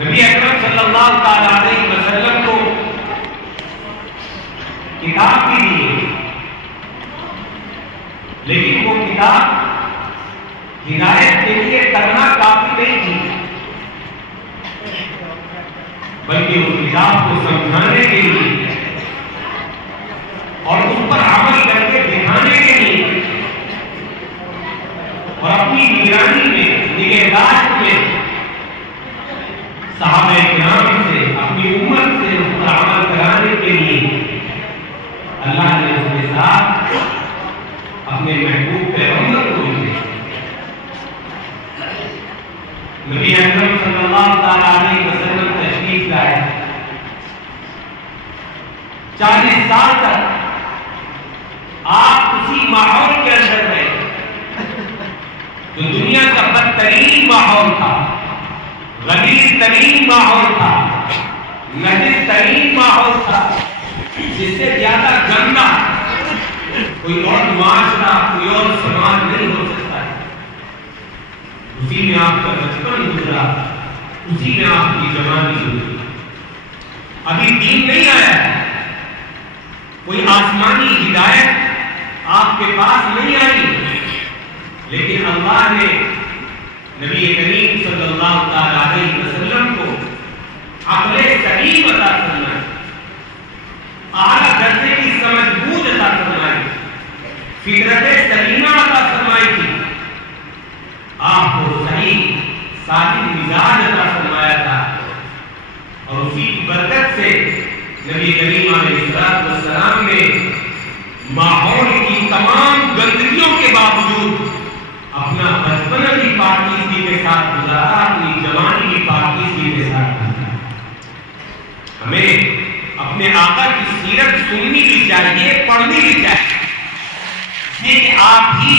نبی اکرم صلی اللہ تعالی علیہ وسلم کو کتاب بھی دی، لیکن وہ کتاب ہدایت کے لیے کرنا کافی نہیں تھی، بلکہ اس کتاب کو سمجھانے کے لیے اور اس پر عمل کر کے دکھانے کے لیے اور اپنی نگرانی میں نگہداشت میں صحابہ کرام سے اپنی امت سے اس پر عمل کرانے کے لیے اللہ نے اس کے ساتھ اپنے محبوب پیغمبر کو بھیجا۔ نبی اکرم صلی اللہ تعالی علیہ وسلم تشریف لائے، 40 سال تک آپ اسی ماحول کے اندر رہے جو دنیا کا بدترین ماحول تھا، غلیظ ترین ماحول تھا، نجس ترین ماحول تھا، جس سے زیادہ گندا کوئی اور معاشرہ کوئی اور سماج نہیں ہو سکتا ہے۔ اسی میں آپ کا بچپن گزرا، اسی میں آپ کی جوانی گزری۔ ابھی دین نہیں آیا ہے، کوئی آسمانی ہدایت آپ کے پاس نہیں آئی، لیکن اللہ نے نبی کریم صلی اللہ تعالی علیہ وسلم کو عقل سلیم عطا فرمائی، اعلیٰ درجے کی سمجھ بوجھ عطا فرمائی، فطرت سلیمہ عطا فرمائی تھی، آپ کو صحیح سالم مزاج عطا فرمایا تھا، اور اسی کی برکت سے نبی کریم علیہ السلام نے ماحول کی تمام گندگیوں کے باوجود اپنا بچپن بھی پاکیزگی کے ساتھ گزارا، اپنی جوانی بھی پاکیزگی کے ساتھ گزارا۔ ہمیں اپنے آقا کی سیرت سننی بھی چاہیے، پڑھنی بھی چاہیے، یہ کہ آپ ہی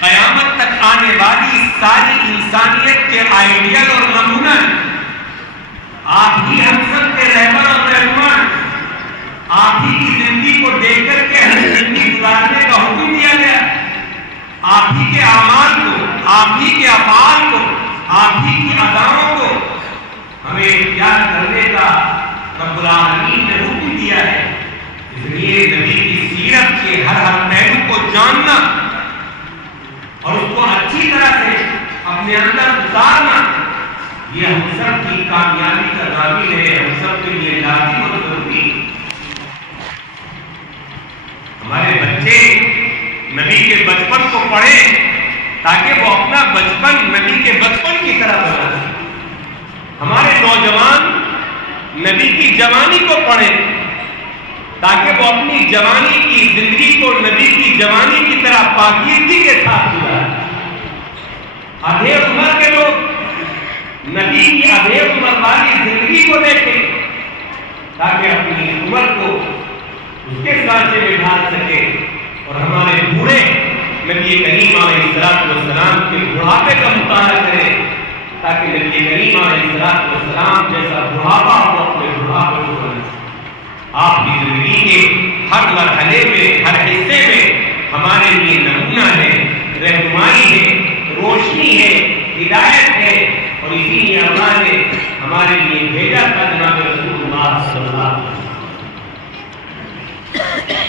قیامت تک آنے والی ساری انسانیت کے آئیڈیل اور نمونہ، آپ ہی ہم سب کے رہبر اور رہنما، آپ ہی کی زندگی کو دیکھ کر کے ہمیں زندگی گزارنے کا حکم دیا گیا، آپ ہی کے اعمال کو، آپ ہی کے افعال کو، آپ ہی کی اداؤں کو ہمیں اختیار کرنے کا رب العالمین نے حکم دیا ہے۔ اس لیے نبی کی سیرت کے ہر پہلو کو جاننا اور اس کو اچھی طرح سے اپنے اندر اتارنا، یہ ہم سب کی کامیابی کا ضامن ہے، ہم سب کے لیے لازم اور ضروری ہے۔ ہمارے بچے نبی کے بچپن کو پڑھیں تاکہ وہ اپنا بچپن نبی کے بچپن کی طرح بنا سکیں۔ ہمارے نوجوان نبی کی جوانی کو پڑھیں تاکہ وہ اپنی جوانی کی زندگی کو نبی کی جوانی کی طرح پاکیزگی کے ساتھ گزاریں۔ آدھے عمر کے لوگ نبی کی آدھے عمر والی زندگی کو دیکھیں تاکہ اپنی عمر کو اس کے سانچے میں ڈھال سکے، اور ہمارے بوڑھے نبی کریم علیہ السلام کے بڑھاپے کا مطالعہ کریں تاکہ نبی کریم علیہ السلام جیسا بڑھاپا ہو اپنے بڑھاپے کو بنا سکے۔ آپ کی زندگی کے ہر مرحلے میں، ہر حصے میں ہمارے لیے نمونہ ہے، رہنمائی ہے، روشنی ہے، ہدایت ہے، اور اسی لیے اللہ نے ہمارے لیے بھیجا تھا جناب رسول اللہ صلی اللہ علیہ وسلم۔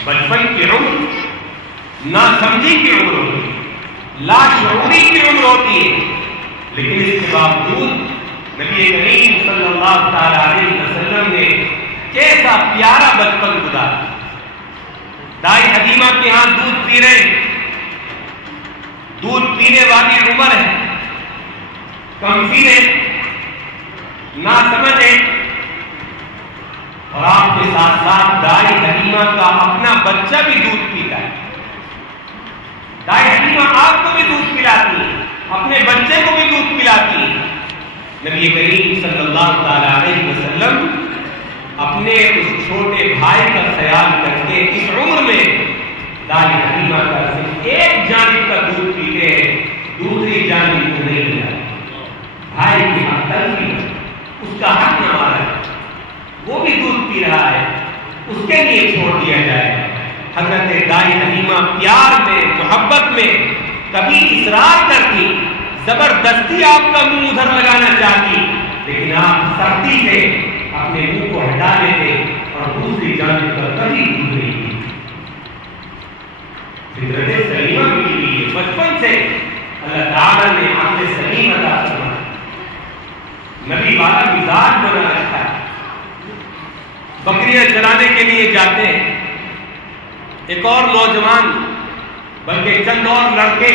بچپن کی عمر ناسمجھی کی عمر ہوتی ہے، لاشعوری کی عمر ہوتی ہے، لیکن اس کے باوجود نبی کریم صلی اللہ تعالی علیہ وسلم نے کیسا پیارا بچپن گزارا۔ دائی حلیمہ کے ہاں دودھ پی رہے، دودھ پینے والی عمر ہے، کمزور نہ سمجھے، اور آپ کے ساتھ ساتھ دائی حلیمہ کا اپنا بچہ بھی دودھ پیتا ہے۔ دائی حلیمہ آپ کو بھی دودھ پلاتی ہے، اپنے بچے کو بھی دودھ پلاتی ہے۔ نبی کریم صلی اللہ تعالی علیہ وسلم اپنے اس چھوٹے بھائی کا خیال کر کے اس عمر میں دائی حلیمہ کا صرف ایک جانب کا دودھ پیتے ہیں، دوسری جانب کو نہیں ملا۔ بھائی کی حق تلفی، اس کا حق نہ مارا ہے، وہ بھی دودھ پی رہا ہے، اس کے لیے چھوڑ دیا جائے۔ حضرت دائی حلیمہ پیار میں، محبت میں کبھی اصرار کرتی، زبردستی آپ کا منہ ادھر لگانا چاہتی، لیکن آپ سختی سے اپنے منہ کو ہٹا لیتے اور دوسری جانب پر کبھی گزری تھی. فطرت سلیمہ ملی ہوئی ہے. بچپن سے اللہ تعالیٰ نے عقل سلیم عطا فرمایا. نبی والا مزاج بنا رکھا ہے. بکریاں چرانے کے لیے جاتے ہیں. ایک اور نوجوان بلکہ چند اور لڑکے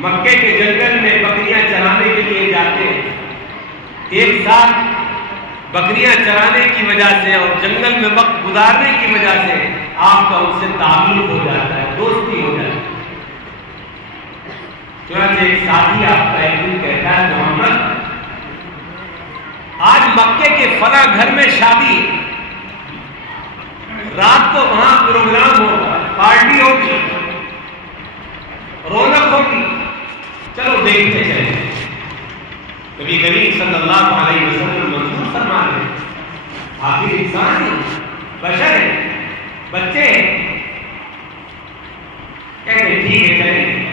مکے کے جنگل میں بکریاں چرانے کے لیے جاتے ہیں. ایک ساتھ بکریاں چرانے کی وجہ سے اور جنگل میں وقت گزارنے کی وجہ سے آپ کا ان سے تعلق ہو جاتا ہے, دوستی ہو جاتی ہے. چنانچہ ایک ساتھی آپ کا ایک دن کہتا ہے, محمد آج مکے کے فلاں گھر میں شادی ہے, رات کو وہاں پروگرام ہوگا, پارٹی ہوگی, رونق ہوگی, چلو دیکھتے چلیں. نبی کریم صلی اللہ علیہ وسلم منظور فرما رہے ہیں, آخر انسان ہیں, بشر ہیں, بچے ہیں. کہتے ہیں ٹھیک ہے چلیں.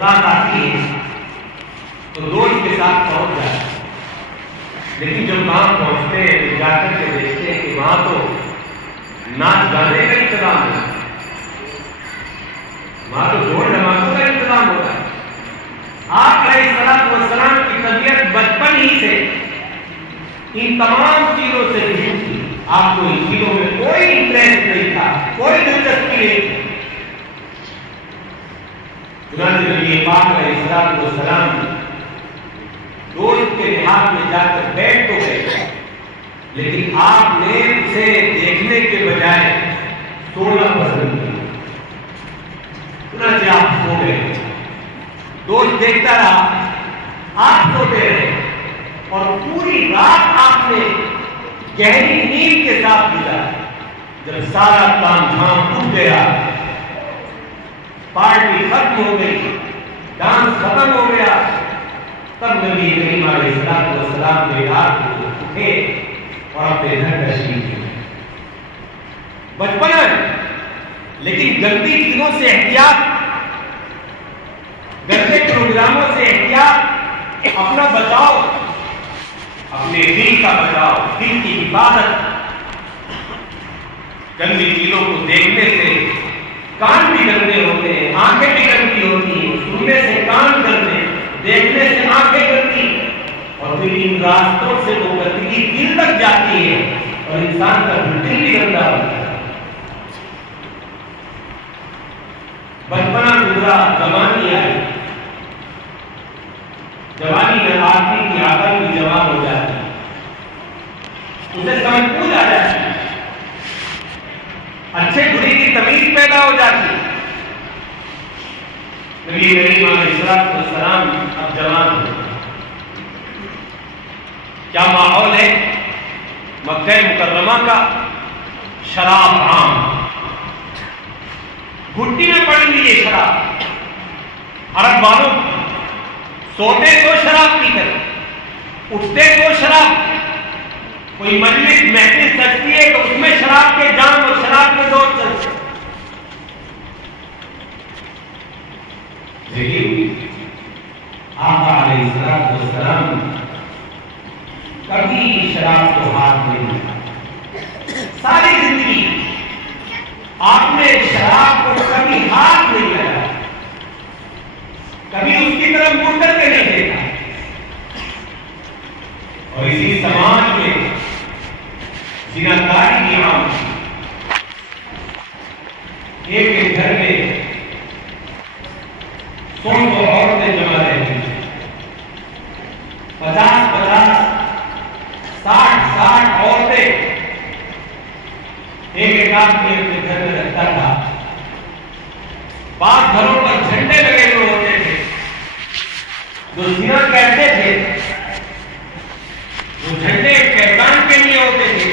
رات آتی ہے تو دوست کے ساتھ پہنچ جاتے ہیں. لیکن جب وہاں پہنچتے ہیں تو جا کر کے دیکھتے ہیں کہ وہاں تو ناچ گانے کا انتظام ہے, وہاں تو ڈھول ڈھماکوں کا انتظام ہوتا ہے. آپ علیہ السلام کی طبیعت بچپن ہی سے ان تمام چیزوں سے دور تھی. آپ کو ان چیزوں میں کوئی انٹرسٹ نہیں تھا, کوئی دلچسپی نہیں تھی. چنانچہ نبی پاک علیہ السلام دوست کے ہاتھ میں جا کر بیٹھ تو گئے, لیکن آپ نے اسے دیکھنے کے بجائے سونا پسند کیا. چنانچہ آپ سو گئے. دوست دیکھتا رہا, آپ سوتے رہے, اور پوری رات آپ نے گہری نیند کے ساتھ گزارا. جب سارا کام دھام اٹھ گیا, پارٹی ختم ہو گئی, ڈانس ختم ہو گیا, تب نبی کریم علیہ السلام بیدار ہوئے, اٹھے اور اپنے گھر تشریف لے. بچپن ہے لیکن گندی چیزوں سے احتیاط, گندے پروگراموں سے احتیاط, اپنا بچاؤ, اپنے دل کا بچاؤ, دل کی حفاظت. گندی چیزوں کو دیکھنے سے کان بھی گندے ہوتے ہیں, آنکھیں بھی گندی ہوتی ہیں, سننے سے کان گندے, دیکھنے سے آنکھیں گندی, اور پھر ان راستوں سے وہ گندگی دل تک جاتی ہے اور انسان کا دل بھی گندا ہوتا ہے. بچپنا گزرا, جوانی آئی, جوانی میں آدمی کی عقل بھی جوان ہو جاتی ہے, اسے سمجھ بوجھ آ جاتی ہے, اچھے بری کی تمیز پیدا ہو جاتی ہے. نبی کریم علیہ السلام اب جوان ہو. کیا ماحول ہے مکہ مکرمہ کا؟ شراب عام, گھٹی میں پڑی ہوئی ہے شراب. عرب والوں سوتے تو شراب پی کر, اٹھتے تو شراب. کوئی مجلس محفل سجتی ہے تو اس میں شراب کے جام اور شراب کے دور چلتے. لیکن آقا علیہ السلام کبھی شراب کو ہاتھ نہیں لگایا. ساری زندگی آپ نے شراب کو کبھی ہاتھ نہیں لگایا, کبھی اس کی طرف مڑ کر کے نہیں دیکھا. اور اسی سماج میں زناکاری کی عام تھی. ایک گھر میں 100 عورتیں جمع رہتی ہیں, 50 60 عورتیں ایک آدمی اپنے گھر میں رکھتا تھا. بعض گھروں پر جھنڈے لگے ہوئے ہوتے تھے جو زنا کہتے تھے. وہ جھنڈے پہچان کے لیے ہوتے تھے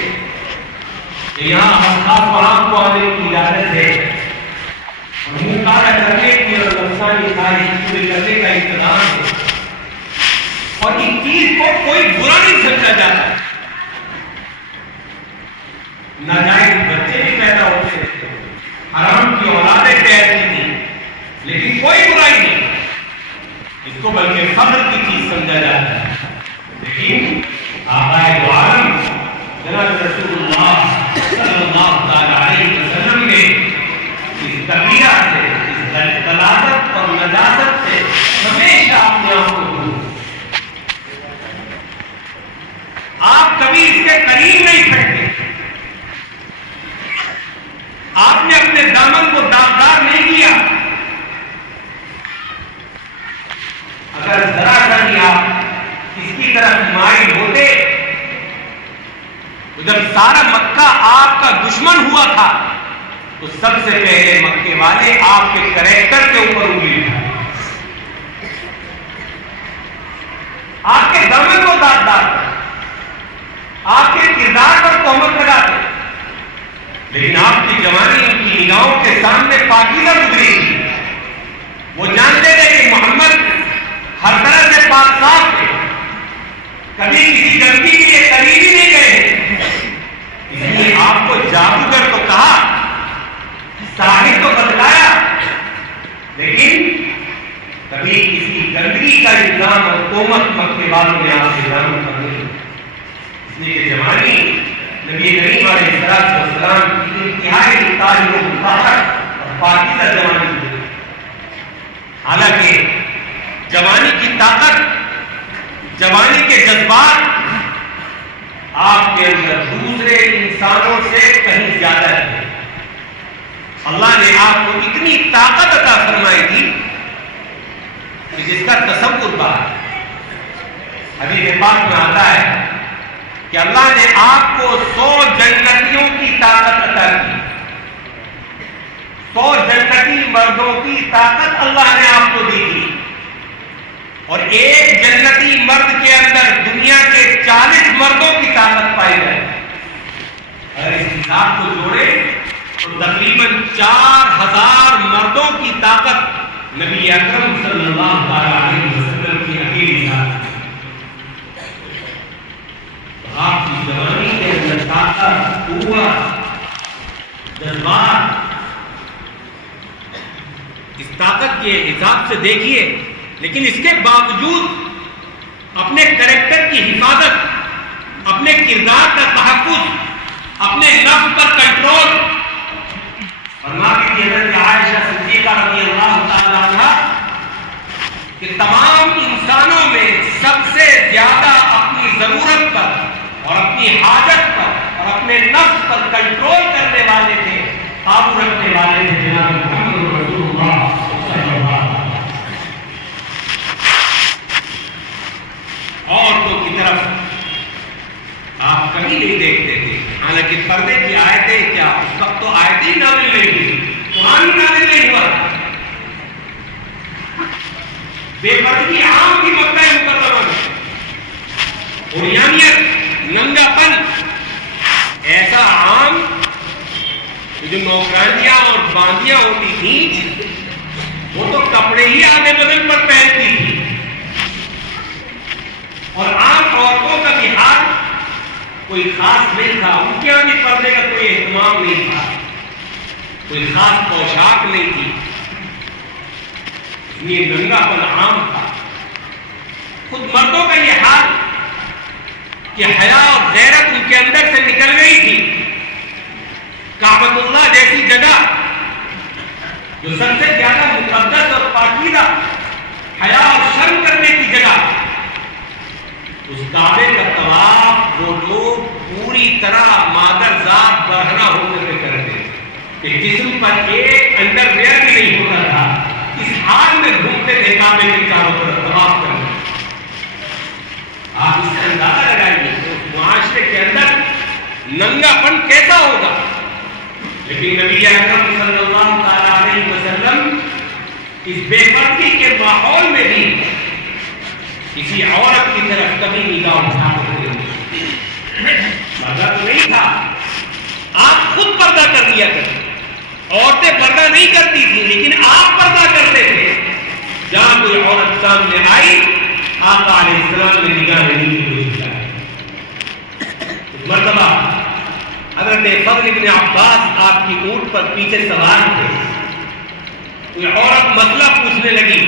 کہ یہاں ہم وہاں کو آنے کی اجازت ہے, اور مطالعہ کرنے کی اور نفسانی خواہش پوری کرنے کا انتظام ہے. اور اس چیز کو کوئی برا نہیں سمجھا جاتا. ناجائز بچے بھی پیدا ہوتے تھے, حرام کی اولادیں پیدا تھیں, لیکن کوئی برائی نہیں. اس کو بلکہ فخر کی چیز سمجھا جاتا ہے. لیکن کے قریب نہیں پھینکتے، آپ نے اپنے دامن کو داغدار نہیں کیا. اگر ذرا سا بھی آپ اس کی طرف مائل ہوتے تو جب سارا مکہ آپ کا دشمن ہوا تھا تو سب سے پہلے مکے والے آپ کے کریکٹر کے اوپر انگلی اٹھائے، آپ کے دامن کو داغدار کرتے، آپ کے کردار پر تہمت لگاتے. لیکن آپ کی جوانی ان کی نگاہوں کے سامنے پاکیزہ گزری تھی. وہ جانتے تھے کہ محمد ہر طرح سے پاک صاف تھے، کبھی کسی غلطی کے لیے قریب ہی نہیں گئے. اس لیے آپ کو جادوگر تو کہا، ساحر تو بتلایا، لیکن کبھی کسی گندگی کا الزام اور تہمت مکے والوں نے آپ سے ضرور کرنی. اس لیے کہ جوانی نبی کریم علیہ السلام کی انتہائی طاہر و مطہر اور پاکیزہ جوانی تھی. حالانکہ جوانی کی طاقت، جوانی کے جذبات آپ کے اندر دوسرے انسانوں سے کہیں زیادہ ہے. اللہ نے آپ کو اتنی طاقت عطا فرمائی تھی کہ جس کا تصور بات حدیث پاک میں آتا ہے کہ اللہ نے آپ کو 100 جنتیوں کی طاقت عطا کی. 100 جنتی مردوں کی طاقت اللہ نے آپ کو دی تھی، اور ایک جنتی مرد کے اندر دنیا کے 40 مردوں کی طاقت پائی جائے. اگر اس حساب کو جوڑے تو تقریباً 4000 مردوں کی طاقت نبی اکرم صلی اللہ علیہ وسلم کی اکیلی طاقت. آپ کی جوانی کے اندر طاقت، قوت، جذبات، اس طاقت کے حساب سے دیکھیے، لیکن اس کے باوجود اپنے کریکٹر کی حفاظت، اپنے کردار کا تحفظ، اپنے نفس پر کنٹرول. فرماتی تھی حضرت عائشہ صدیقہ رضی اللہ تعالی عنہا کہ تمام انسانوں میں سب سے زیادہ اپنی ضرورت پر اور اپنی حاجت پر اور اپنے نفس پر کنٹرول کرنے والے تھے، قابو رکھنے والے تھے جناب محمد رسول اللہ صلی اللہ علیہ وسلم. عورتوں کی طرف آپ کبھی نہیں دیکھتے تھے، حالانکہ پردے کی آیتیں کیا اس وقت تو آیتیں نازل نہیں ہوئی، قرآن نازل نہیں ہوا. بے پردگی عام کی مکہ مکرمہ میں، عریانیت، ننگا پن ایسا عام. جو نوکرانیاں اور باندیاں ہوتی تھیں وہ تو کپڑے ہی آدھے بدن پر پہنتی تھی، اور عام عورتوں کا بھی حال کوئی خاص نہیں تھا. ان کے یہاں بھی پردے کا کوئی اہتمام نہیں تھا، کوئی خاص پوشاک نہیں تھی. یہ ننگا پن عام تھا. خود مردوں کا یہ حال کہ حیا اور غیرت ان کے اندر سے نکل گئی تھی. کعبۃ اللہ جیسی جگہ جو سب سے زیادہ مقدس اور پاکیزہ، حیا اور شرم کرنے کی جگہ، اس کعبے کا طواف وہ لوگ پوری طرح مادر ذات برہنہ ہو کر کے کرتے کہ جسم پر ایک انڈر ویئر بھی نہیں ہوتا تھا. اس حال میں گھومتے تھے کعبے کے چاروں طرف طواف کرنے. آپ اس کا اندازہ لگائیے کہ اس معاشرے کے اندر ننگا پن کیسا ہوگا. لیکن نبی اکرم صلی اللہ علیہ وسلم اس بے پردگی کے ماحول میں بھی کسی عورت کی طرف کبھی نگاہ اٹھاتے تھے. پردہ تو نہیں تھا، آپ خود پردہ کر لیا کرتے. عورتیں پردہ نہیں کرتی تھی لیکن آپ پردہ کرتے تھے. جہاں کوئی عورت سامنے آئی آقا علیہ السلام نے نگاہ نہیں کی. مرتبہ حضرت فضل ابن عباس آپ کی اونٹ پر پیچھے سوار تھے. کوئی عورت مسئلہ پوچھنے لگی.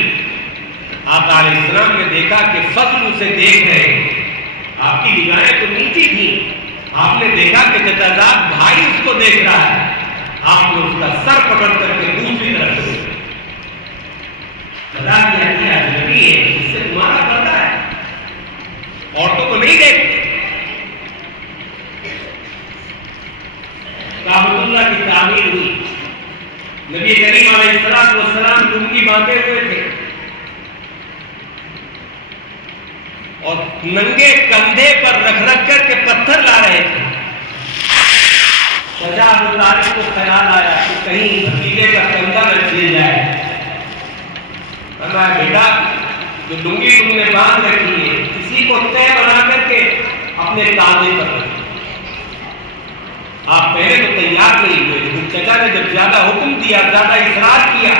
آقا علیہ السلام نے دیکھا کہ فضل اسے دیکھ رہے ہیں. آپ کی نگاہیں تو نیچی تھیں. آپ نے دیکھا کہ چچازاد بھائی اس کو دیکھ رہا ہے. آپ نے اس کا سر پکڑ کر کے دوسری طرف سے بتا دیا کہ اجنبی ہے، اس سے تمہارا پردہ ہے، عورتوں کو نہیں دیکھتے. تعمیر ہوئی. نبی کریم علیہ السلام لنگی باندھے ہوئے تھے اور ننگے کندھے پر رکھ رکھ کر کے پتھر لا رہے تھے. شجاع ابو طالب کو خیال آیا کہ کہیں بھتیجے کا کندھا نہ چھل جائے. فرمایا بیٹا جو لنگی تم نے باندھ رکھی ہے کسی کو طے بنا کر کے اپنے کاندھے پر رکھی. آپ پہلے تو تیار نہیں ہوئے لیکن چچا نے جب زیادہ حکم دیا زیادہ اصرار کیا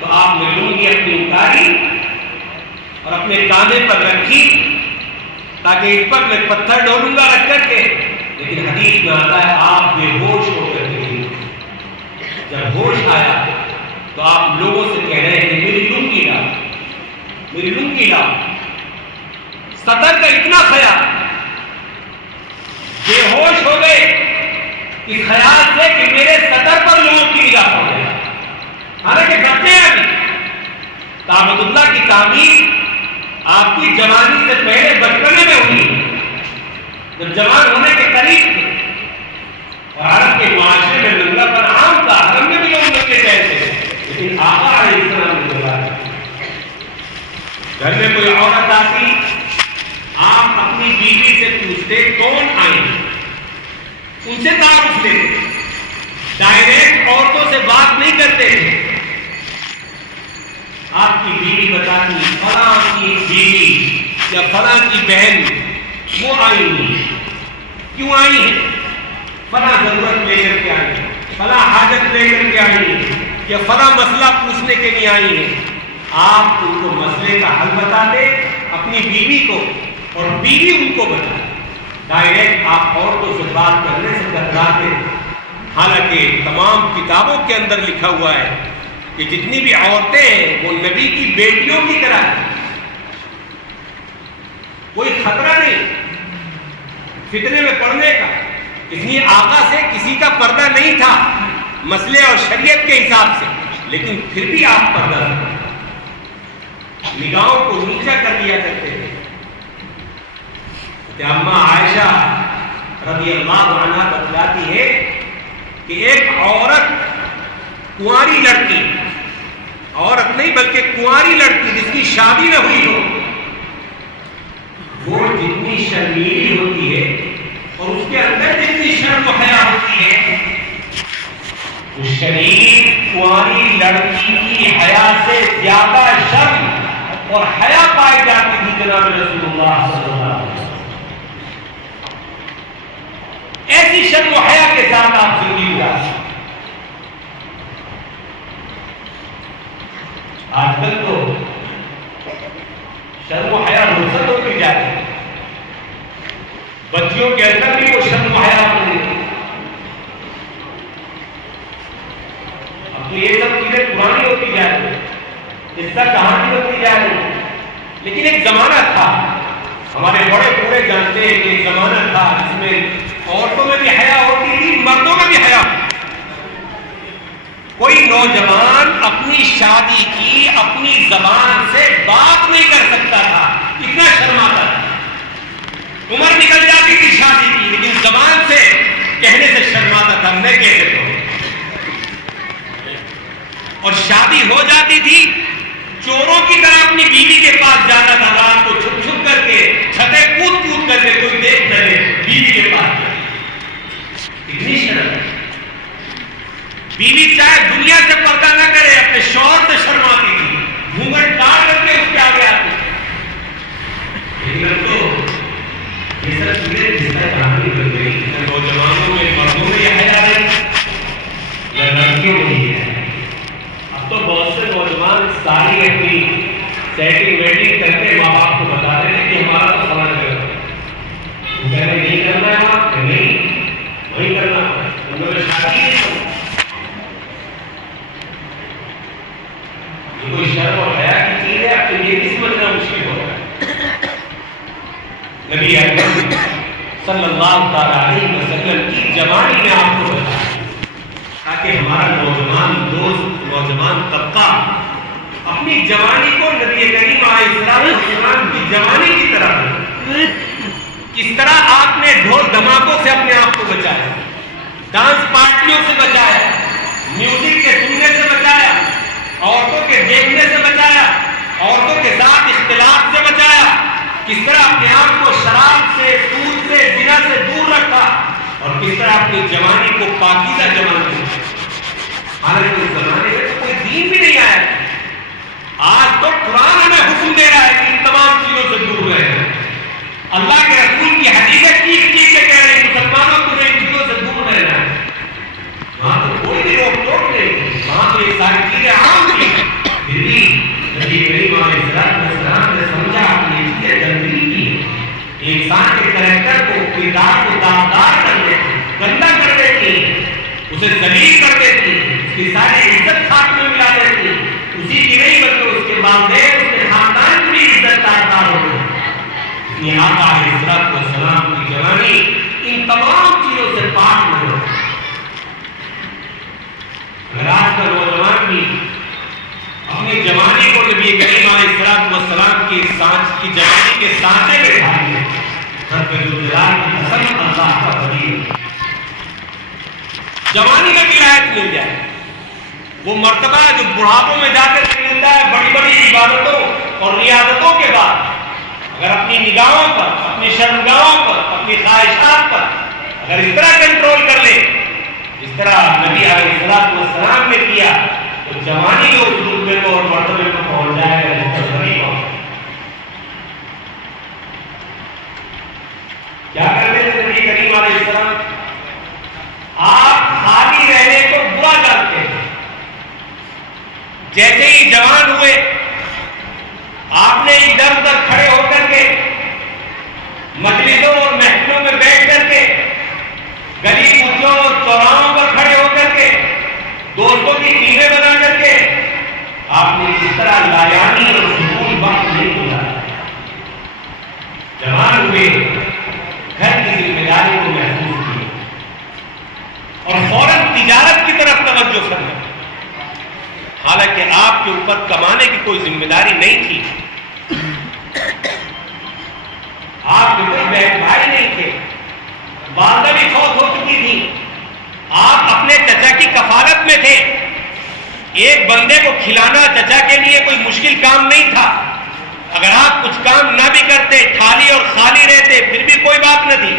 تو آپ نے لنگی اپنی اتاری اور اپنے کاندھے پر رکھی تاکہ اس پر میں پتھر ڈولوں گا رکھ کر کے. لیکن حدیث میں آتا ہے آپ بے ہوش ہو کر کے جب ہوش آیا تو آپ لوگوں سے کہہ رہے تھے میری لنگی لاؤ میری لنگی لاؤ. سطر کا اتنا خیال بے ہوش ہو گئے اس خیال سے کہ میرے سطر پر لوگوں کی نگاہ ہو گیا. حالانکہ بچے ہیں کعبۃ اللہ کی تعمیر آپ کی جوانی سے پہلے بچپنے میں ہوئی جب جوان ہونے کے قریب تھے. اور عرب کے معاشرے میں ننگا پر عام تھا. حرم میں بھی لوگ ننگے کہتے ہیں لیکن آقا علیہ السلام نے بتایا گھر میں کوئی عورت آتی آپ اپنی بیوی سے پوچھتے کون آئی ان سے تعارف لیتے. ڈائریکٹ عورتوں سے بات نہیں کرتے تھے. آپ کی بیوی بتاتی فلاں کی بیوی یا فلاں کی بہن وہ آئی ہوئی کیوں آئی ہے فلاں ضرورت لے کر کے آئی ہے فلاں حاجت لے کر کے آئی ہے یا فلاں مسئلہ پوچھنے کے لیے آئی ہے. آپ ان کو مسئلے کا حل بتاتے اپنی بیوی کو اور بیوی ان کو بتاتے. ڈائریکٹ آپ عورتوں سے بات کرنے سے کتراتے. حالانکہ تمام کتابوں کے اندر لکھا ہوا ہے کہ جتنی بھی عورتیں ہیں وہ نبی کی بیٹیوں کی طرح ہیں. کوئی خطرہ نہیں فتنے میں پڑنے کا. اس لیے آقا سے کسی کا پردہ نہیں تھا مسئلے اور شریعت کے حساب سے لیکن پھر بھی آپ پردہ نگاہوں کو نیچا کر دیا کرتے تھے. اماں عائشہ رضی اللہ عنہا بتلاتی ہے کہ ایک عورت کنواری لڑکی عورت نہیں بلکہ کنواری لڑکی جس کی شادی نہ ہوئی ہو وہ جتنی شرمیلی ہوتی ہے اور اس کے اندر جتنی شرم و حیا ہوتی ہے اس شریف کنواری لڑکی کی حیا سے زیادہ شرم اور حیا پائی جاتی تھی جناب رسول اللہ صلی اللہ علیہ وسلم. ایسی شرم و حیا کے ساتھ آپ زندگی گزارتے. آج کل تو شرم و حیا رخصت ہوتی جاتی ہے. بچیوں کے اندر بھی وہ شرم و حیا ہوتی ہے. اب تو یہ سب چیزیں پرانی ہوتی جا رہی ہیں اس کا کہانی ہوتی جا رہی ہے. لیکن ایک زمانہ تھا ہمارے بڑے بوڑھے جانتے ہیں کہ ایک زمانہ تھا جس میں عورتوں میں بھی حیا ہوتی تھی مردوں میں بھی حیا. کوئی نوجوان اپنی شادی کی اپنی زبان سے بات نہیں کر سکتا تھا اتنا شرماتا تھا. عمر نکل جاتی تھی شادی کی لیکن زبان سے کہنے سے شرماتا تھا میں کیسے کہوں. اور شادی ہو جاتی تھی چوروں کی طرح اپنی بیوی کے پاس جاتا تھا رات کو چھپ چھپ کر کے چھتیں کود کود کر کے کوئی دیکھ نہ لے بیوی کے پاس جاتا. اتنی شرم بیوی چاہے دنیا سے پردہ نہ کرے اپنے شوہر سے شرماتی تھی گھونگھٹ کاٹ کر کے اس کے آگے آتی. لیکن تو یہ سب چیزیں جس طرح کہانی بن گئی نوجوانوں میں مردوں میں یہ حیا ہے یا لڑکیوں میں یہ ہے. اب تو بہت سے نوجوان ساری اپنی سیٹنگ ویٹنگ کر کے ماں باپ کو بتا رہے ہیں کہ ہمارا تو سمجھ گیا وہ کہہ رہے نہیں کرنا ہے وہاں کہ نہیں وہی کرنا ہے. انہوں نے شادی نہیں کرنا. یہ کوئی شرم اور حیا کی چیز ہے. اب تو یہ بھی سمجھنا مشکل ہو رہا ہے. نبی اکرم صلی اللہ تعالی علیہ وسلم کی جوانی میں آپ کو بتایا تاکہ ہمارا نوجوان دوست نوجوان طبقہ اپنی جوانی کو نبی کریم علیہ السلام کی جوانی کی طرح کس طرح آپ نے ڈھول دھماکوں سے اپنے آپ کو بچایا ڈانس پارٹیوں سے بچایا میوزک کے سننے سے بچایا، عورتوں کے دیکھنے سے بچایا، عورتوں کے ساتھ اختلاط سے بچایا، کس طرح اپنے آپ کو شراب سے، سود سے، زنا سے دور رکھا، اور کس طرح اپنی جوانی کو پاکیزہ جوانی بنایا۔ حالانکہ اس زمانے میں تو کوئی دین بھی نہیں آیا، آج تو قرآن ہمیں حکم دے رہا ہے کہ ان تمام چیزوں سے دور رہے۔ اللہ کے رسول کی حدیثیں چیخ کے کہہ رہے ہیں مسلمانوں تمہیں ان چیزوں سے دور رہنا ہے۔ وہاں تو کوئی بھی روک ٹوک نہیں، وہاں تو یہ ساری چیزیں عام تھی، پھر بھی نبی کریم علیہ السلام نے سمجھا کہ یہ چیزیں تنظیم کی ہیں، انسان کے کریکٹر کو، کردار کو داغدار کر دیتی، گندا کر دیتی، اسے ذلیل کر دیتی، اس کی ساری عزت خاک میں ملا دیتی، اسی کی نہیں بلکہ اس کے والدین، اس کے خاندان کی بھی عزت داغدار ہو گئی۔ یہ آقا علیہ السلام کی جوانی ان تمام چیزوں سے پاک نہ ہو۔ اگر آج کا نوجوان بھی اپنی جوانی کو نبی کریم علیہ السلام کی جوانی کے سانچے میں ڈال دے، رب الجلال کی قسم اللہ کا ولی جوانی میں ولایت مل جائے، وہ مرتبہ جو بڑھاپوں میں جا کر ملتا ہے بڑی بڑی عبادتوں اور ریاضتوں کے بعد، اگر اپنی نگاہوں پر، اپنی شرمگاہوں پر، اپنی خواہشات پر اگر اس طرح کنٹرول کر لے جس طرح نبی علیہ السلام نے کیا، تو جوانی کے اس رتبے کو اور مرتبے کو پہنچ جائے گا جس پر نبی پہنچا۔ کیا کرتے تھے نبی کریم علیہ السلام؟ آپ خالی رہنے کو برا جانتے ہیں، جیسے ہی جوان ہوئے آپ نے ادھر ادھر کھڑے ہو کر کے مجلسوں اور محفلوں میں بیٹھ کر کے، گلی کوچوں اور چوراہوں پر کھڑے ہو کر کے، دوستوں کی ٹیمیں بنا کر کے آپ نے اس طرح لایانی اور سکون وقت نہیں گزارا۔ جوان ہوئے گھر کی ذمہ داری کو محسوس کیا اور فوراً تجارت کی طرف توجہ کرنا، حالانکہ آپ کے اوپر کمانے کی کوئی ذمہ داری نہیں تھی، آپ کے کوئی بہن بھائی نہیں تھے، والدہ بھی فوت ہو چکی تھی، آپ اپنے چچا کی کفالت میں تھے۔ ایک بندے کو کھلانا چچا کے لیے کوئی مشکل کام نہیں تھا، اگر آپ کچھ کام نہ بھی کرتے، ٹھالی اور خالی رہتے، پھر بھی کوئی بات نہ تھی،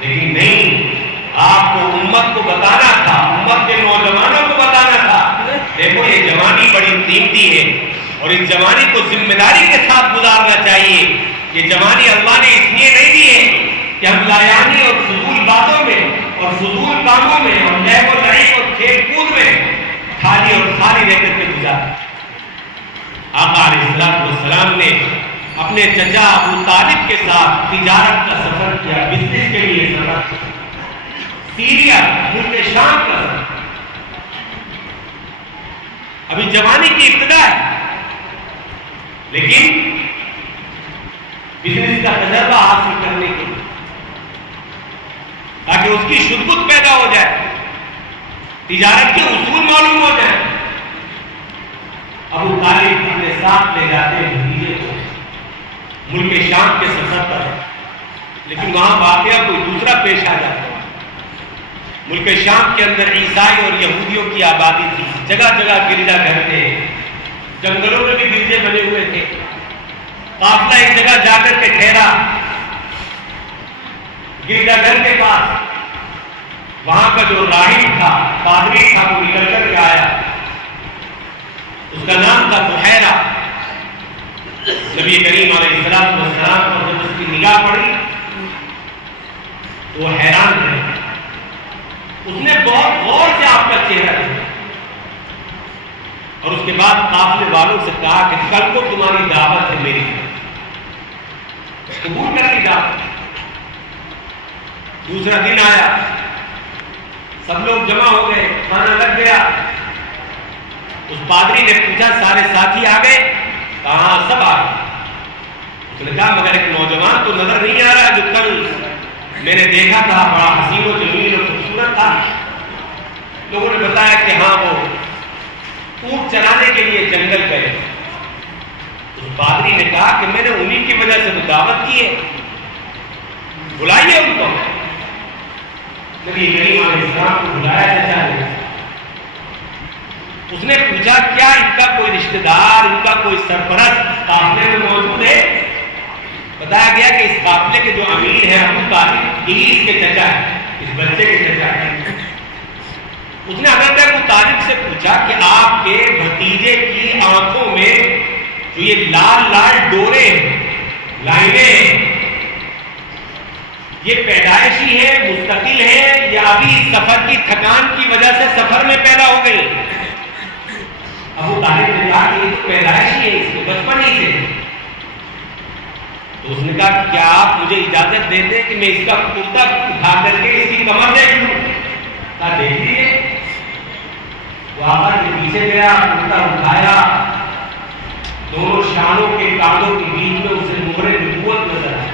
لیکن نہیں، آپ کو امت کو بتانا تھا، امت کے نوجوانوں کو بتانا تھا، دیکھو یہ جوانی بڑی قیمتی ہے اور اس جوانی کو ذمہ داری کے ساتھ گزارنا چاہیے۔ یہ جوانی اللہ نے اس لیے نہیں دی ہے کہ ہم لایانی اور فضول باتوں میں اور فضول کاموں میں اور لہو و لعب اور کھیل کود میں خالی اور خالی رہ کر کے گزاریں۔ آقا علیہ السلام نے اپنے چچا ابو طالب کے ساتھ تجارت کا سفر کیا، بزنس کے لیے سفر کیا، سیریا ملک شام کا سفر۔ ابھی جوانی کی ابتدا ہے، لیکن بزنس کا تجربہ حاصل کرنے کے لیے تاکہ اس کی شدت پیدا ہو جائے، تجارت کے اصول معلوم ہو جائے، ابو طالب اپنے ساتھ لے جاتے ہیں بھتیجے کو ملک شام کے سفر پر، لیکن وہاں واقعہ کوئی دوسرا پیش آ جاتا ہے۔ ملک شام کے اندر عیسائی اور یہودیوں کی آبادی تھی، جگہ جگہ گرجا گھر تھے، جنگلوں میں بھی گرجے بنے ہوئے تھے۔ قافلہ ایک جگہ جا کر کے ٹھہرا گرجا گھر کے پاس، وہاں کا جو راہب تھا، پادری تھا، وہ نکل کر کے آیا، اس کا نام تھا بحیرہ۔ نبی کریم علیہ السلام پر جب اس کی نگاہ پڑی تو وہ حیران رہا، اس نے بہت غور سے آپ کا چہرہ دیکھا اور اس کے بعد قافلے والوں سے کہا کہ کل کو تمہاری دعوت ہے، میری قبول کر کی دعوت۔ دوسرا دن آیا، سب لوگ جمع ہو گئے، کھانا لگ گیا۔ اس پادری نے پوچھا سارے ساتھی آ گئے؟ کہاں سب آ گئے۔ اس نے کہا مگر ایک نوجوان تو نظر نہیں آ رہا جو کل میں نے دیکھا تھا، بڑا حسین و جمیل اور خوبصورت تھا۔ لوگوں نے بتایا کہ ہاں وہ اونٹ چرانے کے لیے جنگل گئے۔ اس پادری نے کہا کہ میں نے انہی کی وجہ سے تو دعوت کی ہے، بلائیے ان کو۔ نبی کریم علیہ السلام کو بلایا چچا نے، اس نے پوچھا کیا ان کا کوئی رشتہ دار، ان کا کوئی سرپرست قافلے میں موجود ہے؟ بتایا گیا کہ اس قافلے کے جو امیر ہیں ابو طالب، یہی اس کے چچا ہے، اس بچے کے چچا ہے۔ اس نے حضرت ابو طالب سے پوچھا کہ آپ کے بھتیجے کی آنکھوں میں جو یہ لال لال ڈورے ہیں، لائنیں ہیں، یہ پیدائشی ہے، مستقل ہے، یا ابھی سفر کی تھکان کی وجہ سے سفر میں پیدا ہو گئی؟ ابو طالب نے کہا کہ یہ تو پیدائشی ہے، اس کو بچپن ہی سے۔ تو اس نے کہا کیا آپ مجھے اجازت دیتے ہیں کہ میں اس کا کرتا اٹھا کر کے اس کی کمر دیکھ لوں؟ کہا دیکھ لیجیے۔ وہ آقا کے پیچھے گیا، کرتا اٹھایا، دونوں شانوں کے کانوں کے بیچ میں اسے مہر نبوت نظر آئی۔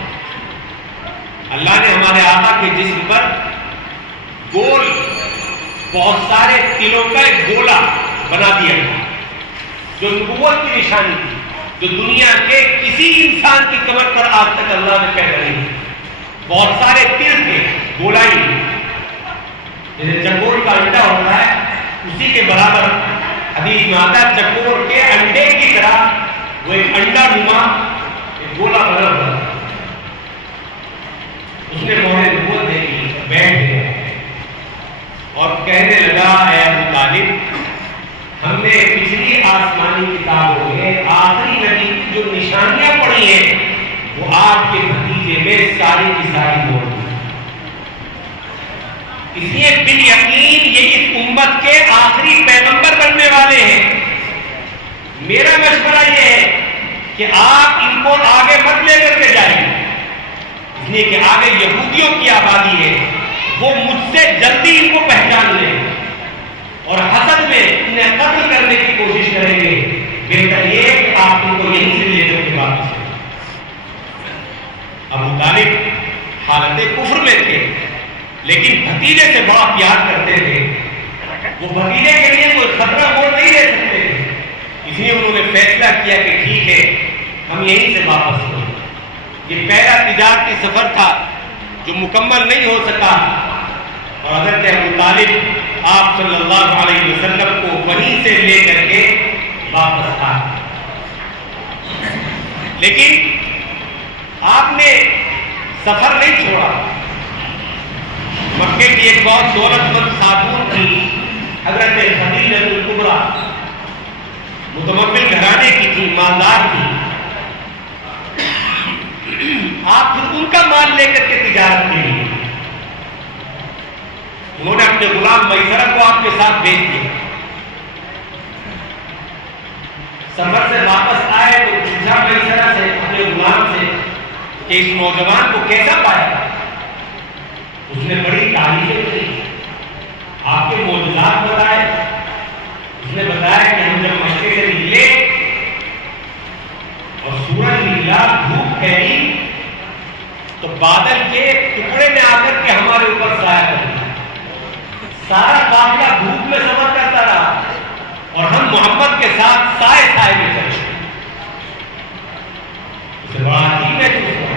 اللہ نے ہمارے آقا کے جسم پر گول بہت سارے تلوں کا ایک گولا بنا دیا تھا جو نبوت کی نشانی تھی، جو دنیا کے کسی انسان کی کمر پر آج تک اللہ نے پیدا نہیں کی۔ بہت سارے تل تھے، گولائی، جیسے چکور کا انڈا ہوتا ہے اسی کے برابر حدیث میں آتا ہے، چکور کے انڈے کی طرح وہ ایک انڈا نما ایک گولا بنا ہوا تھا۔ اس نے مہر نبوت دیکھی، بیٹھ گیا اور کہنے لگا اے ابو طالب، ہم نے پچھلی آسمانی کتابوں میں آخری نبی کی جو نشانیاں پڑھی ہیں وہ آپ کے بھتیجے میں ساری کی ساری موجود ہیں۔ اس لیے بالیقین یہ اس امت کے آخری پیغمبر بننے والے ہیں۔ میرا مشورہ یہ ہے کہ آپ ان کو آگے مت لے کر کے جائیں، اس لیے کہ آگے یہودیوں کی آبادی ہے، وہ مجھ سے جلدی ان کو پہچان لیں اور حسد میں انہیں قتل کرنے کی کوشش کریں گے۔ بہتر یہ کہ آپ ان کو یہیں سے لے کر کے واپس آئیں۔ ابو طالب حالت کفر میں تھے لیکن بھتیجے سے بڑا پیار کرتے تھے، وہ بھتیجے کے لیے کوئی خطرہ مول نہیں لے سکتے تھے، اس لیے انہوں نے فیصلہ کیا کہ ٹھیک ہے ہم یہیں سے واپس ہوئے۔ یہ پہلا تجارتی سفر تھا جو مکمل نہیں ہو سکا اور حضرت ابو طالب آپ صلی اللہ علیہ وسلم کو وہیں سے لے کر کے واپس آئے۔ لیکن آپ نے سفر نہیں چھوڑا۔ مکے کی ایک بہت دولت مند خاتون تھی حضرت خدیجہ الکبریٰ، متمول گھرانے کی تھی، مالدار تھی۔ آپ پھر ان کا مال لے کر کے تجارت کے لیے انہوں نے اپنے غلام میسرہ کو آپ کے ساتھ بھیج دیا۔ سفر سے واپس آئے تو پوچھا میسرہ سے، اپنے غلام سے، کہ اس نوجوان کو کیسا پایا؟ اس نے بڑی تعریفیں کی، آپ کے معجزات بتائے۔ اس نے بتایا کہ ہم جب مکے سے نکلے اور سورج نکلا، دھوپ پھیلی تو بادل کے ٹکڑے میں آ کر کے ہمارے اوپر سایہ کر دیا۔ سارا قافلہ دھوپ میں سفر کرتا رہا اور ہم محمد کے ساتھ سائے سائے میں چلے۔ اسے بڑا عجیب محسوس ہوا۔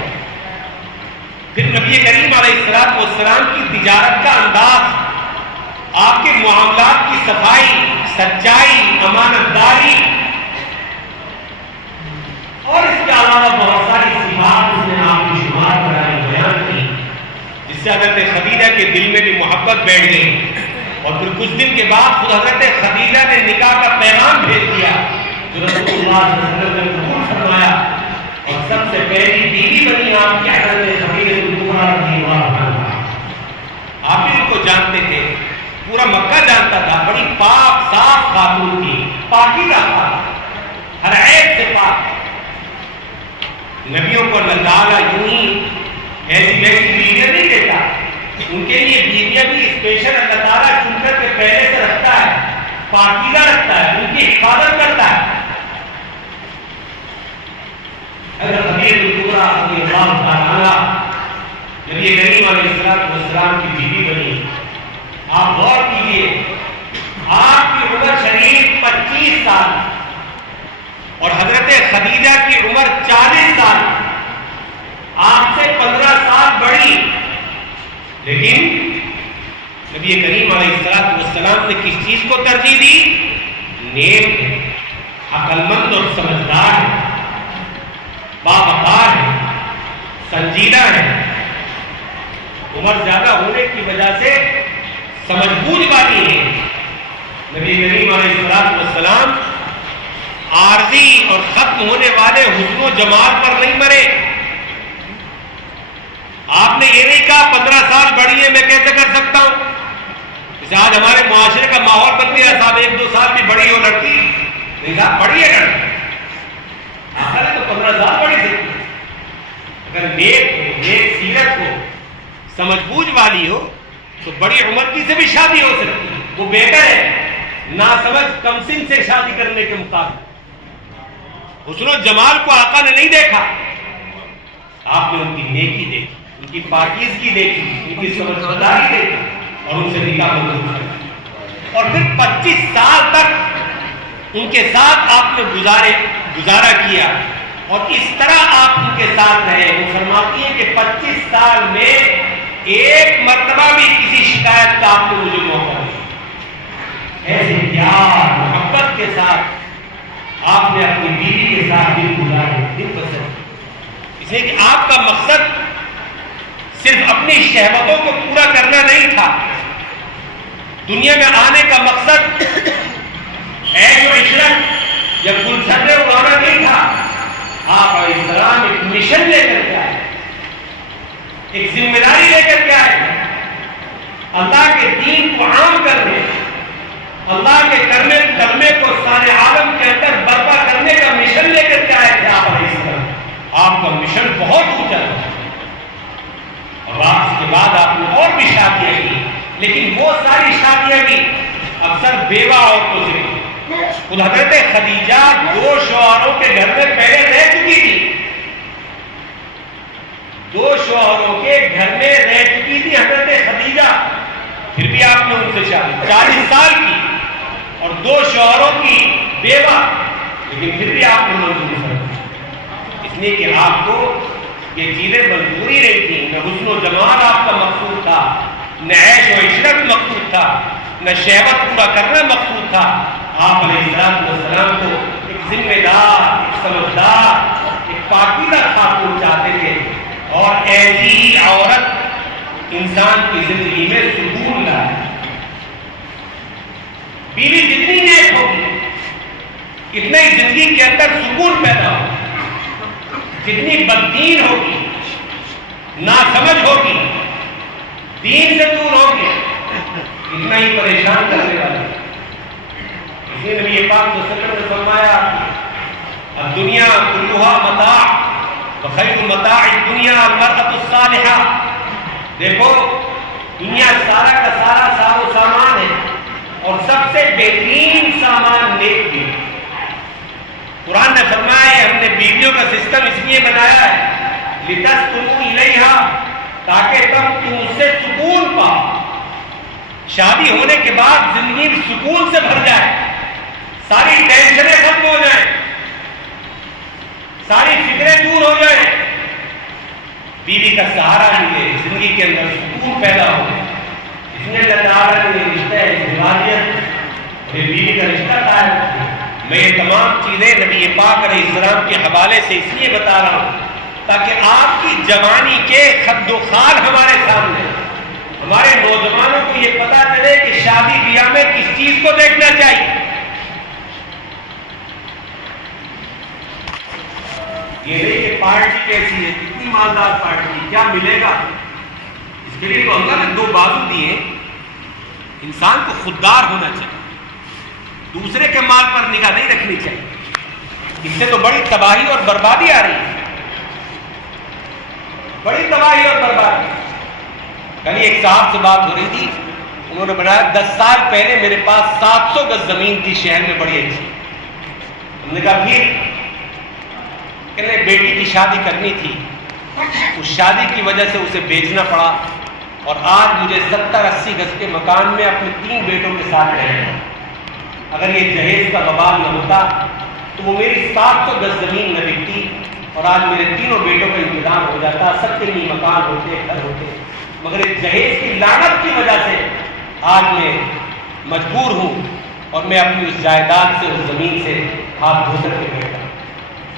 پھر نبی کریم علیہ السلام کی تجارت کا انداز، آپ کے معاملات کی صفائی، سچائی، امانت داری اور اس کے علاوہ بہت ساری صفات اس نے آپ کی شمار بنائی، بیان کی، جس سے حضرت خدیجہ کے دل میں بھی محبت بیٹھ گئی۔ اور پھر کچھ دن کے بعد خود حضرت خدیجہ نے نکاح کا پیغام بھیج دیا جو رسول اللہ صلی اللہ علیہ وسلم نے قبول فرمایا اور سب سے پہلی بیوی بنی آپ کی حضرت خدیجہ الکبریٰ رضی اللہ عنہا۔ آپ بھی ان کو جانتے تھے، پورا مکہ جانتا تھا، بڑی پاک صاف خاتون تھی، پاکیزہ تھا، ہر عیب سے پاک۔ نبیوں کو اللہ تعالیٰ یوں ہی ایسی ویسی بیویاں نہیں دیتا، ان کے لیے بیویاں بھی اسپیشل اللہ تعالیٰ چن کر کے پہلے سے رکھتا ہے، پاکیزہ رکھتا ہے، ان کی حفاظت کرتا ہے۔ حضرت خدیجہ الکبریٰ رضی اللہ تعالیٰ عنہا نبی کریم علیہ السلام کی بیوی بنی۔ آپ غور کیجیے، آپ کی عمر شریف 25 سال اور حضرت خدیجہ کی عمر 40 سال، آپ سے 15 سال بڑی، لیکن نبی کریم علیہ السلام نے کس چیز کو ترجیح دی؟ نیک ہے، عقل مند اور سمجھدار ہے، باوقار ہے، سنجیدہ ہے۔ عمر زیادہ ہونے کی وجہ سے سمجھ بوجھ والی ہے۔ نبی کریم علیہ السلام عارضی اور ختم ہونے والے حسن و جمال پر نہیں مرے۔ آپ نے یہ نہیں کہا 15 سال بڑی ہے میں کیسے کر سکتا ہوں، جیسے آج ہمارے معاشرے کا ماحول بن گیا، صاحب 1-2 سال بھی بڑی ہو لڑکی، نہیں کہا بڑی ہے لڑکی، آخر ہے تو 15 سال بڑی سکتی ہے۔ اگر نیک ہو، نیک سیرت ہو، سمجھ بوجھ والی ہو تو بڑی عمر کی سے بھی شادی ہو سکتی ہے، وہ بہتر ہے ناسمجھ کم سن سے شادی کرنے کے مقابلے۔ حسن و جمال کو آقا نے نہیں دیکھا، آپ نے ان کی نیکی دیکھی، ان کی پاکیزگی دیکھی، ان کی سمجھداری دیکھی اور ان سے نکاح منظور کیا۔ اور پھر 25 سال تک ان کے ساتھ آپ نے گزارا کیا اور اس طرح آپ ان کے ساتھ رہے۔ وہ فرماتی ہیں کہ 25 سال میں ایک مرتبہ بھی کسی شکایت کا آپ نے مجھے موقع نہیں۔ ایسے پیار محبت کے ساتھ آپ نے اپنی بیوی کے ساتھ دن گزارے، دن بسر، اس لیے کہ آپ کا مقصد صرف اپنی شہوتوں کو پورا کرنا نہیں تھا، دنیا میں آنے کا مقصد عیش و عشرت یا گلچھنے اڑانا نہیں تھا۔ آپ علیہ السلام ایک مشن لے کر کے آئے، ایک ذمہ داری لے کر کے آئے، اللہ کے دین کو عام کرنے، اللہ کے کلمے کو سارے عالم کے اندر برپا کرنے کا مشن لے کر کے آئے تھے آپ علیہ السلام۔ آپ کا مشن بہت اونچا تھا اور اس کے بعد آپ نے اور بھی شادیاں کی، لیکن وہ ساری شادیاں بھی اکثر بیوہ عورتوں سے کی۔ خود حضرت خدیجہ 2 شوہروں کے گھر میں پہلے رہ چکی تھی، 2 شوہروں کے گھر میں رہ چکی تھی حضرت خدیجہ، پھر بھی آپ نے ان سے شادی 40 سال کی اور 2 شوہروں کی بیوہ، لیکن پھر بھی آپ نے منظور فرمائی، اس لیے کہ آپ کو یہ چیزیں منظوری نہیں تھی۔ نہ حسن و جمال آپ کا مقصود تھا، نہ عیش و عشرت مقصود تھا، نہ شہوت پورا کرنا مقصود تھا۔ آپ علیہ السلام کو ایک ذمہ دار، ایک سمجھدار، ایک پاکیزہ خاتون چاہتے تھے، اور ایسی ہی عورت انسان کی زندگی میں سکون لائے۔ بیوی جتنی نیک ہوگی اتنا ہی زندگی کے اندر سکون پیدا ہوگا، جتنی بددین ہوگی، ناسمجھ ہوگی، دین سے دور ہوگی، اتنا ہی پریشان کرنے والا۔ اس لیے نبی پاک صلی اللہ علیہ وسلم نے فرمایا الدنیا کلھا متاع وخیر متاع الدنیا المرأة الصالحہ۔ دیکھو دنیا سارا کا سارا ساز و سامان ہے اور سب سے بہترین سامان نیک بھی۔ قرآن نے فرمایا ہے ہم نے بیویوں کا سسٹم اس لیے بنایا ہے لتسکنوا الیہا، تاکہ تم اس سے سکون پاؤ۔ شادی ہونے کے بعد زندگی سکون سے بھر جائے، ساری ٹینشنیں ختم ہو جائیں، ساری فکریں دور ہو جائیں، بیوی کا سہارا ملے، زندگی کے اندر سکون پیدا ہو۔ اس نے اللہ تعالیٰ نے یہ رشتہ ازدواجیت، یہ بیوی کا رشتہ قائم کیا۔ میں یہ تمام چیزیں نبی پاک علیہ السلام کے حوالے سے اس لیے بتا رہا ہوں تاکہ آپ کی جوانی کے خد و خال ہمارے سامنے، ہمارے نوجوانوں کو یہ پتا چلے کہ شادی بیاہ میں کس چیز کو دیکھنا چاہیے۔ یہ نہیں کہ پارٹی کیسی ہے، کتنی مالدار پارٹی، کیا ملے گا، اس کے لیے تو اللہ نے 2 بازو دیے۔ انسان کو خوددار ہونا چاہیے، دوسرے کے مال پر نگاہ نہیں رکھنی چاہیے، اس سے تو بڑی تباہی اور بربادی آ رہی ہے، بڑی تباہی اور بربادی۔ کل ایک صاحب سے بات ہو رہی تھی، انہوں نے بنایا 10 سال پہلے میرے پاس 700 گز زمین تھی شہر میں بڑی اچھی، ہم نے کہا پھر کہ بیٹی کی شادی کرنی تھی، اس شادی کی وجہ سے اسے بیچنا پڑا اور آج مجھے 70-80 گز کے مکان میں اپنے 3 بیٹوں کے ساتھ رہنا ہے۔ اگر یہ جہیز کا ببال نہ ہوتا تو وہ میری 700 گز زمین نہ بکتی اور آج میرے 3 بیٹوں کا انتظام ہو جاتا، سب کے لیے مکان ہوتے، گھر ہوتے، مگر اس جہیز کی لعنت کی وجہ سے آج میں مجبور ہوں اور میں اپنی اس جائیداد سے، اس زمین سے ہاتھ دھو کر کے بیٹھا۔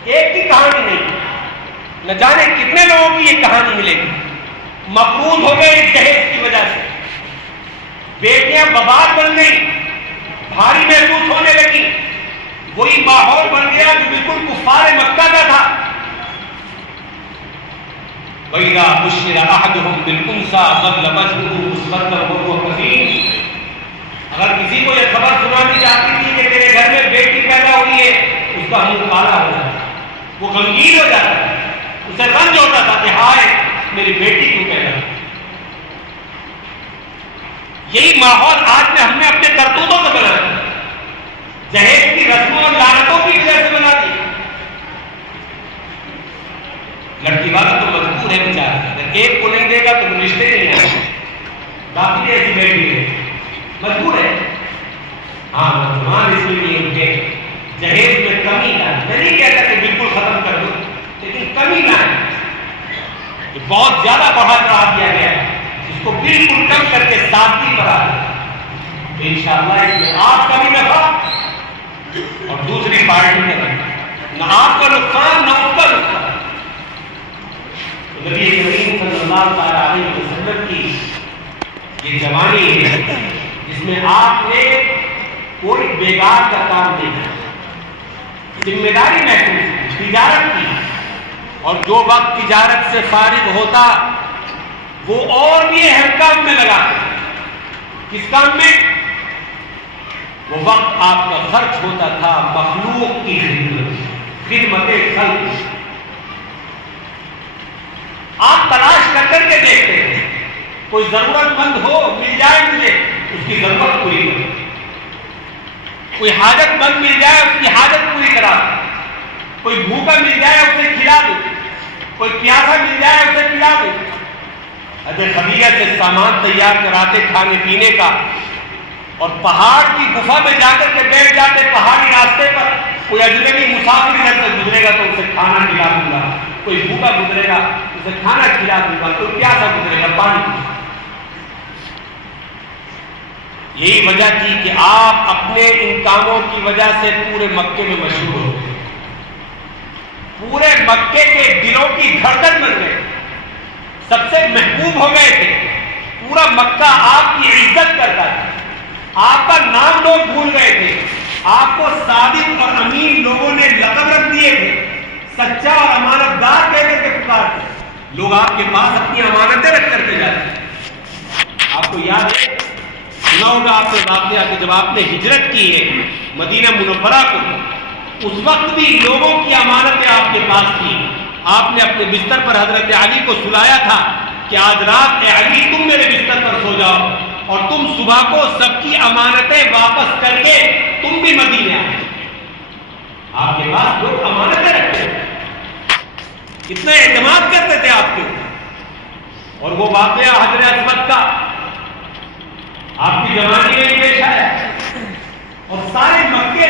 ایک کی کہانی نہیں، نہ جانے کتنے لوگوں کی یہ کہانی ملے گی۔ مقروض ہو گئے اس جہیز کی وجہ سے، بیٹیاں ببار بن گئی، بھاری محسوس ہونے لگی، وہی ماحول بن گیا جو بالکل کفار مکہ کا تھا۔ وَإِذَا بُشِّرَ أَحَدُهُم بِالْأُنثَىٰ ظَلَّ وَجْهُهُ مُسْوَدًّا وَهُوَ كَظِيمٌ۔ اگر کسی کو یہ خبر سنانی جاتی تھی کہ تیرے گھر میں بیٹی پیدا ہوئی ہے، اس کا منہ کالا ہو جاتا، وہ غمگین ہو جاتا، اسے رنج ہوتا تھا کہ ہائے میری بیٹی کیوں پیدا ہوئی۔ یہی ماحول آج میں ہم نے اپنے کرتوتوں سے بنا دیا، جہیز کی رسموں اور لعنتوں کی وجہ سے بنا دی۔ لڑکی والا تو مجبور ہے بیچارہ، اگر ایک کو نہیں دے گا تو رشتے نہیں آئے، باقی ایسی بیٹی ہے مجبور ہے۔ ہاں مسلمان اس لیے کہ جہیز میں کمی نہ، میں نہیں کہتا کہ بالکل ختم کر دو، لیکن کمی نہ ہے، بہت زیادہ بڑھا چڑھا دیا گیا ہے، اس کو بالکل کم کر کے سادگی پر آ جائے تو انشاءاللہ اس میں آپ کا بھی نفع اور دوسری پارٹی کا نفع، نہ آپ کا نقصان نہ اس کا نقصان۔ نبی کریم صلی اللہ علیہ وسلم کی یہ جوانی ہے جس میں آپ نے کوئی بیکار کا کام نہیں کیا، ذمہ داری محسوس کی، تجارت کی، اور جو وقت تجارت سے فارغ ہوتا وہ اور بھی اہم کام میں لگا۔ کس کام میں؟ وہ وقت آپ کا خرچ ہوتا تھا مخلوق کی خدمت خلق۔ آپ تلاش کر کر کے دیکھتے ہیں، کوئی ضرورت مند ہو مل جائے مجھے اس کی ضرورت پوری کرو، کوئی حاجت مند مل جائے اس کی حاجت پوری کرا دو، کوئی بھوکا مل جائے اسے کھلا دو، کوئی پیاسا مل جائے اسے پلا دو۔ حضرت خدیجہ سے سامان تیار کراتے کھانے پینے کا، اور پہاڑ کی گفا میں جا کر کے بیٹھ جاتے پہاڑی راستے پر، کوئی اجنبی مسافر ادھر سے گزرے گا تو اسے کھانا کھلا دوں گا، کوئی بھوکا گزرے گا اسے کھانا کھلا دوں گا، کوئی پیاسا گزرے گا پانی۔ یہی وجہ تھی کہ آپ اپنے ان کاموں کی وجہ سے پورے مکے میں مشہور ہو گئے، پورے مکے کے دلوں کی دھڑکن بن گئے، سب سے محبوب ہو گئے تھے، پورا مکہ آپ کی عزت کرتا تھا، آپ کا نام لوگ بھول گئے تھے، آپ کو صادق اور امین لوگوں نے لقب رکھ دیے تھے، سچا اور امانت دار کہہ کر کے پکارتے، لوگ آپ کے پاس اپنی امانتیں رکھ کر کے جاتے۔ آپ کو یاد ہے، سنا ہوگا آپ نے واقعہ کہ جب آپ نے ہجرت کی ہے مدینہ منورہ کو، اس وقت بھی لوگوں کی امانتیں آپ کے پاس تھی، آپ نے اپنے بستر پر حضرت علی کو سلایا تھا کہ آج رات اے علی تم میرے بستر پر سو جاؤ، اور تم صبح کو سب کی امانتیں واپس کر کے تم بھی مدینے آئے۔ آپ کے پاس لوگ امانتیں رکھتے تھے، اتنا اعتماد کرتے تھے آپ کے، اور وہ واقعہ حضرت اسود کا آپ کی جوانی میں پیش آیا، اور سارے مکے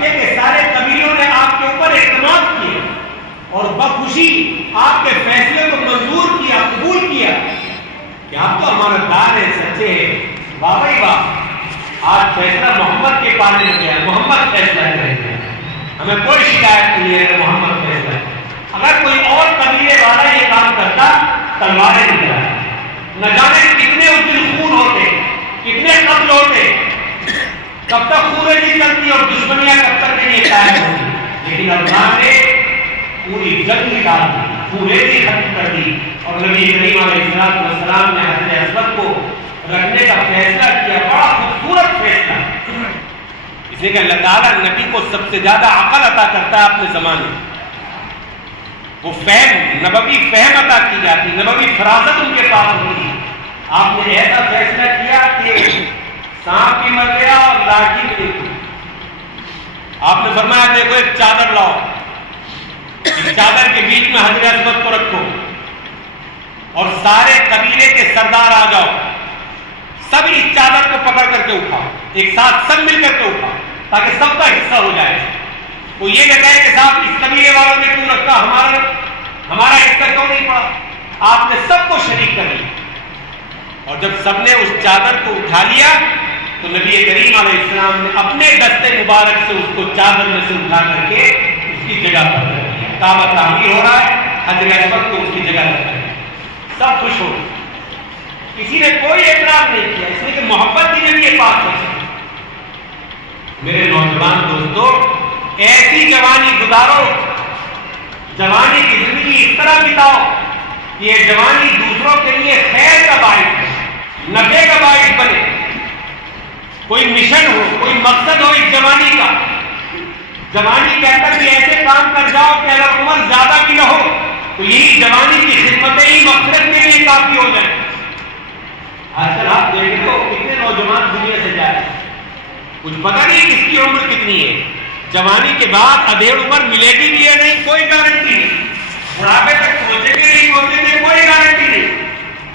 کے سارے قبیلوں نے آپ کے اوپر اعتماد کیا اور بخوشی آپ کے فیصلے کو منظور کیا، قبول کیا کہ آپ تو امانت دار ہیں، سچے ہیں۔ واہ بھائی واہ، آج فیصلہ محمد کے پانے میں گیا، محمد فیصلہ کرے گا، ہمیں کوئی شکایت نہیں ہے، محمد فیصلہ ہے۔ اگر کوئی اور قبیلے والا یہ کام کرتا تلواریں نکلا، نہ جانے کتنے اس دن خون ہوتے، کتنے قتل ہوتے، کب تک خونیں نہیں چلتی اور دشمنیاں کب تک نہیں قائم ہوتی، لیکن اللہ نے پوری جنگ نکال دی، پورے ہی ختم کر دی، اور نبی کریم علیہ السلام نے حضرت اسود کو رکھنے کا فیصلہ کیا، بڑا خوبصورت فیصلہ، اس لیے کہ اللہ تعالیٰ نبی کو سب سے زیادہ عقل عطا کرتا ہے اپنے زمانے میں، وہ فہم، نبوی فہم عطا کی جاتی، نبوی فراست ان کے پاس ہوتی۔ آپ نے ایسا فیصلہ کیا کہ سانپ بھی مر گیا اور لاٹھی بھی نہیں۔ آپ نے فرمایا دیکھو ایک چادر لاؤ، اس چادر کے بیچ میں حضرت اسود کو رکھو، اور سارے قبیلے کے سردار آ جاؤ، سب اس چادر کو پکڑ کر کے اٹھاؤ، ایک ساتھ سب مل کر کے اٹھاؤ، تاکہ سب کا حصہ ہو جائے۔ وہ یہ نہ کہے کہ صاحب اس قبیلے والوں نے کیوں رکھا، ہمارا حصہ کیوں نہیں پڑا۔ آپ نے سب کو شریک کر لیا، اور جب سب نے اس چادر کو اٹھا لیا تو نبی کریم علیہ السلام نے اپنے دستے مبارک سے اس کو چادر میں سے اٹھا کر کے اس کی جگہ پر رکھ دیا. کعبہ تعمیر ہو رہا ہے, حجر اسود کو اس کی جگہ رکھ دیا, سب خوش ہو گئے, کسی نے کوئی اعتراض نہیں کیا, اس لیے کہ محبت کی نبی پاک ہے. میرے نوجوان دوستو, ایسی جوانی گزارو, جوانی کی زندگی اس طرح بتاؤ, یہ جوانی دوسروں کے لیے خیر کا باعث ہے, نفع کا باعث بنے. کوئی مشن ہو, کوئی مقصد ہو اس جوانی کا. جوانی کے اندر بھی ایسے کام کر جاؤ کہ اگر عمر زیادہ کی نہ ہو تو یہی جوانی کی خدمتیں ہی مقصد کے لیے کافی ہو جائیں. آج کل آپ دیکھیں تو کتنے نوجوان دنیا سے جا رہے ہیں, کچھ پتہ نہیں کس کی عمر کتنی ہے. جوانی کے بعد ادھیڑ عمر ملے گی بھی یا نہیں کوئی گارنٹی نہیں, بڑھاپے تک پہنچے گی نہیں پہنچے گی کوئی گارنٹی نہیں.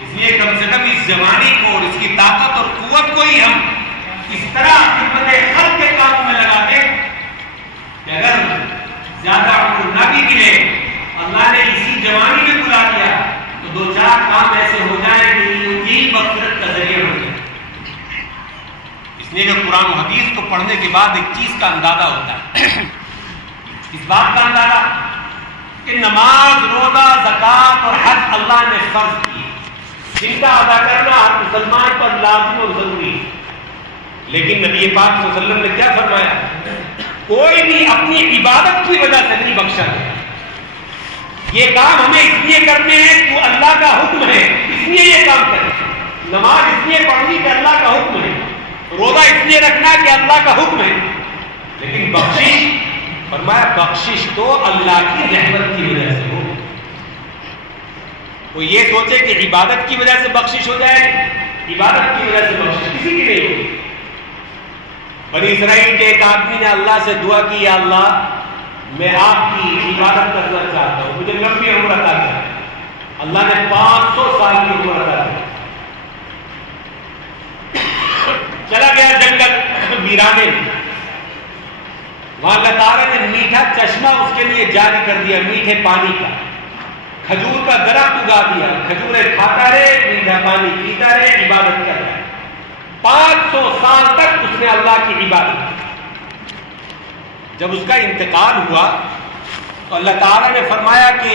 اس لیے کم سے کم اس جوانی کو اور اس کی طاقت اور قوت کو ہی ہم اس طرح خدمت خلق کے کام میں لگا دیں کہ اگر زیادہ عمر نہ بھی ملے, اللہ نے اسی جوانی میں بلا دیا تو 2-4 کام ایسے ہو جائیں کہ یہی مغفرت کا ذریعہ ہو جائے. اس لیے کہ قرآن و حدیث کو پڑھنے کے بعد ایک چیز کا اندازہ ہوتا ہے, اس بات کا اندازہ کہ نماز, روزہ, زکوٰۃ اور حج اللہ نے فرض کی, جن کا ادا کرنا ہر مسلمان پر لازم اور ضروری ہے. لیکن نبی پاک صلی اللہ علیہ وسلم نے کیا فرمایا, کوئی بھی اپنی عبادت کی وجہ سے نہیں بخشا گیا. یہ کام ہمیں اس لیے کرنے ہیں تو اللہ کا حکم ہے, اس لیے یہ کام کریں. نماز اس لیے پڑھنی کہ اللہ کا حکم ہے, روزہ اس لیے رکھنا کہ اللہ کا حکم ہے. لیکن بخشش, فرمایا بخشش تو اللہ کی رحمت کی وجہ سے ہو. وہ یہ سوچے کہ عبادت کی وجہ سے بخشش ہو جائے, عبادت کی وجہ سے بخشش کسی کی نہیں ہوگی. بنی اسرائیل کے ایک آدمی نے اللہ سے دعا کی, یا اللہ میں آپ کی عبادت کرنا چاہتا ہوں, مجھے لمبی عمر عطا کریں. اللہ نے 500 سال کی عمر عطا کی. چلا گیا جنگل ویرانے, وہاں اللہ تعالیٰ نے میٹھا چشمہ اس کے لیے جاری کر دیا, میٹھے پانی کا. کھجور کا درخت اگا دیا, کھجوریں کھاتا رہے, میٹھا پانی پیتا رہے, عبادت کر رہے. 500 سال تک اس نے اللہ کی عبادت کی. جب اس کا انتقال ہوا تو اللہ تعالیٰ نے فرمایا کہ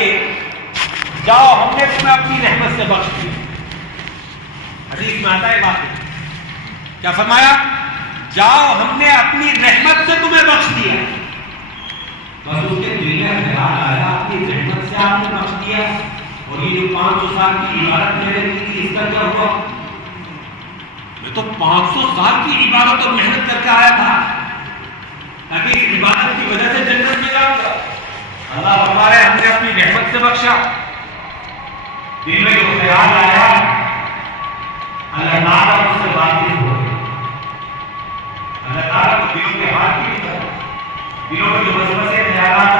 جاؤ ہم نے تمہیں اپنی رحمت سے بخش دیا. حدیث میں آتا ہے بات, کیا فرمایا, جاؤ ہم نے اپنی رحمت سے تمہیں بخش دیا. بس اس کے دل میں خیال آیا اپنی رحمت سے آپ نے بخش دیا, اور یہ جو 500 سال کی عبادت میں نے کی تھی اس کا کیا ہوا؟ میں تو 500 سال کی عبادت اور محنت کر کے آیا تھا تاکہ اس عبادت کی وجہ سے جنت میں جاؤں گا. اللہ فرما رہے ہم نے اپنی رحمت سے بخشا. دل میں جو خیال آیا اللہ تعالیٰ اس سے واقف ہو گئے. اللہ تعالیٰ کو دلوں کے ہاتھ کی دلوں میں جو وسوسے خیالات